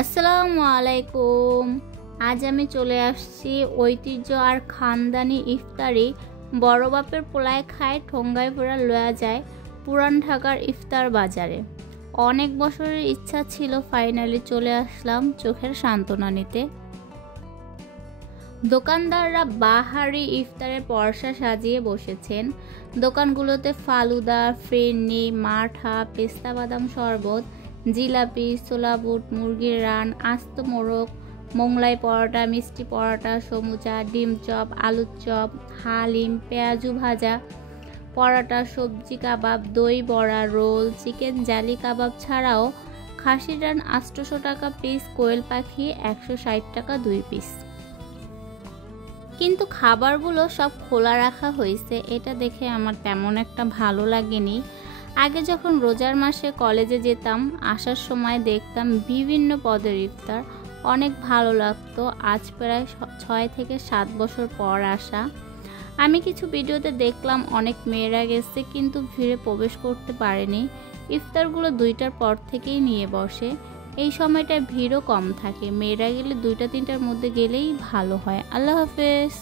আসসালামু আলাইকুম। আজ আমি চলে আসছি ঐতিহ্য আর খানদানি ইফতারি বড় বাপের পোলায় খায় ঠোঙ্গায় পোড়া লয়া যায় পুরান ঢাকার ইফতার বাজারে। অনেক বছরের ইচ্ছা ছিল, ফাইনালি চলে আসলাম চোখের সান্ত্বনা নিতে। দোকানদাররা বাহারি ইফতারের পরশা সাজিয়ে বসেছেন। দোকানগুলোতে ফালুদা, ফিরনি, মাঠা, পেস্তা বাদাম শরবত, জিলাপি, ছোলা বুট, মুরগির রান, আস্ত মোরগ, মোংলাই পরোটা, মিষ্টি পরোটা, সমুচা, ডিম চপ, আলুর চপ, হালিম, পেঁয়াজু ভাজা, পরোটা, সবজি কাবাব, দই বড়া, রোল, চিকেন জালি কাবাব ছাড়াও খাসির রান 800 টাকা পিস, কোয়েল পাখি 160 টাকা 2 পিস। কিন্তু খাবারগুলো সব খোলা রাখা হয়েছে, এটা দেখে আমার তেমন একটা ভালো লাগেনি। আগে যখন রোজার মাসে কলেজে যেতাম, আসার সময় দেখতাম বিভিন্ন পদের ইফতার, অনেক ভালো লাগতো। আজ প্রায় 6 থেকে 7 বছর পর আসা। আমি কিছু ভিডিওতে দেখলাম অনেক মেয়েরা গেছে, কিন্তু ভিড়ে প্রবেশ করতে পারেনি। ইফতারগুলো 2টার পর থেকেই নিয়ে বসে, এই সময়টায় ভিড়ও কম থাকে। মেয়েরা গেলে 2টা 3টার মধ্যে গেলেই ভালো হয়। আল্লাহ হাফেজ।